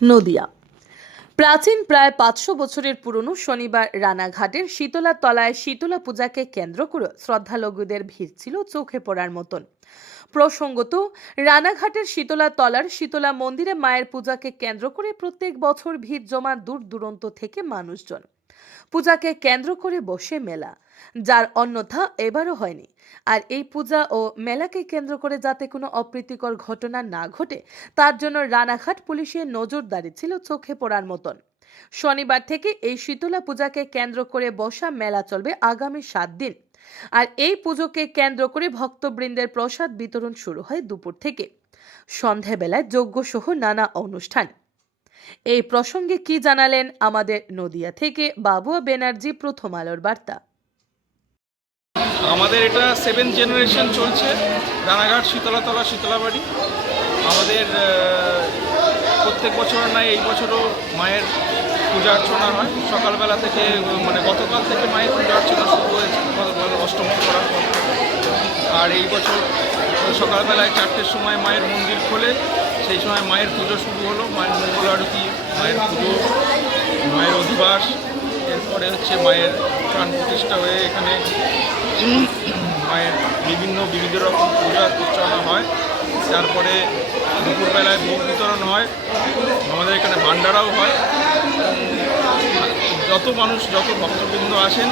নদিয়া। প্রাচীন প্রায় ৫০০ বছরের পুরনো শনিবার রানাঘাটের শীতলা তলায় শীতলা পূজাকে কেন্দ্র করে শ্রদ্ধালুদের ভিড় ছিল চোখে পড়ার মতন। প্রসঙ্গত, রানাঘাটের শীতলা তলার শীতলা মন্দিরে মায়ের পূজাকে কেন্দ্র করে প্রত্যেক বছর ভিড় জমা দূর দূরান্ত থেকে মানুষজন। পূজাকে কেন্দ্র করে বসে মেলা, যার অন্যথা এবারও হয়নি। আর এই পূজা ও মেলাকে কেন্দ্র করে যাতে কোনো অপ্রীতিকর ঘটনা না ঘটে, তার জন্য রানাঘাট পুলিশের নজরদারি ছিল চোখে পড়ার মতন। শনিবার থেকে এই শীতলা পূজাকে কেন্দ্র করে বসা মেলা চলবে আগামী 7 দিন। আর এই পুজোকে কেন্দ্র করে ভক্তবৃন্দের প্রসাদ বিতরণ শুরু হয় দুপুর থেকে। সন্ধ্যাবেলায় যজ্ঞ সহ নানা অনুষ্ঠান। এই প্রসঙ্গে কি জানালেন আমাদের নদিয়া থেকে বাবুয়া ব্যানার্জি, প্রথম আলোর বার্তা। আমাদের এটা 7th জেনারেশন চলছে, রানাঘাট শীতলাতলা শীতলাবাড়ি। আমাদের প্রত্যেক বছর নয়, এই বছরও মায়ের পূজা অর্চনা হয় সকালবেলা থেকে। মানে গতকাল থেকে মায়ের পূজা অর্চনা শুরু হয়েছে, গতকাল অষ্টমী করার পর। আর এই বছর সকালবেলায় 4টের সময় মায়ের মন্দির খোলে, সেই সময় মায়ের পুজো শুরু হলো। মায়ের মঙ্গল আরতি, মায়ের পুজো, মায়ের অধিবাস, এরপরে হচ্ছে মায়ের প্রাণ প্রতিষ্ঠা হয়ে এখানে মায়ের বিবিধ রকম পূজা অর্চনা হয়। তারপরে দুপুরবেলায় ভোগ বিতরণ হয়, আমাদের এখানে ভান্ডারাও হয়। যত ভক্তবৃন্দ আসেন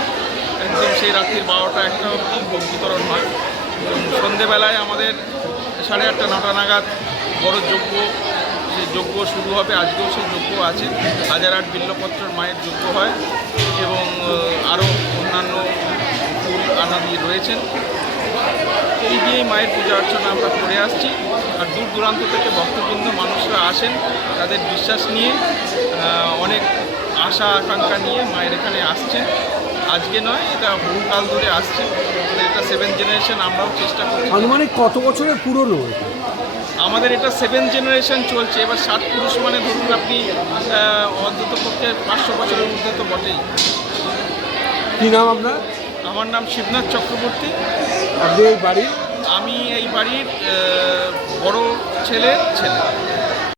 একদম সেই রাত্রির 12টা-1টা অবধি ভোগ বিতরণ হয়। সন্ধেবেলায় আমাদের 8:30 9টা নাগাদ বড় যজ্ঞ, সেই যজ্ঞ শুরু হবে। আজকেও সেই যজ্ঞ আছে, 1008 বিল্লপত্রের মায়ের যজ্ঞ হয় এবং আরও অন্যান্য ফুল আনাদি রয়েছেন। এই দিয়েই মায়ের পূজা অর্চনা আমরা করে আসছি। আর দূর দূরান্ত থেকে ভক্তবৃন্দ মানুষরা আসেন, তাদের বিশ্বাস নিয়ে, অনেক আশা আকাঙ্ক্ষা নিয়ে মায়ের এখানে আসছেন। আজকে নয়, এটা বহুকাল ধরে আসছে। এটা 7th জেনারেশন, আমরাও চেষ্টা করছি। আনুমানিক কত বছরের পুরনো? আমাদের এটা 7th জেনারেশন চলছে। এবার 7 পুরুষ মানে ধরুন আপনি অন্তত পক্ষে 500 বছরের মধ্যে তো বটেই। কী নাম আপনার? আমার নাম শিবনাথ চক্রবর্তী। আপনি এই বাড়ির? আমি এই বাড়ির বড় ছেলে।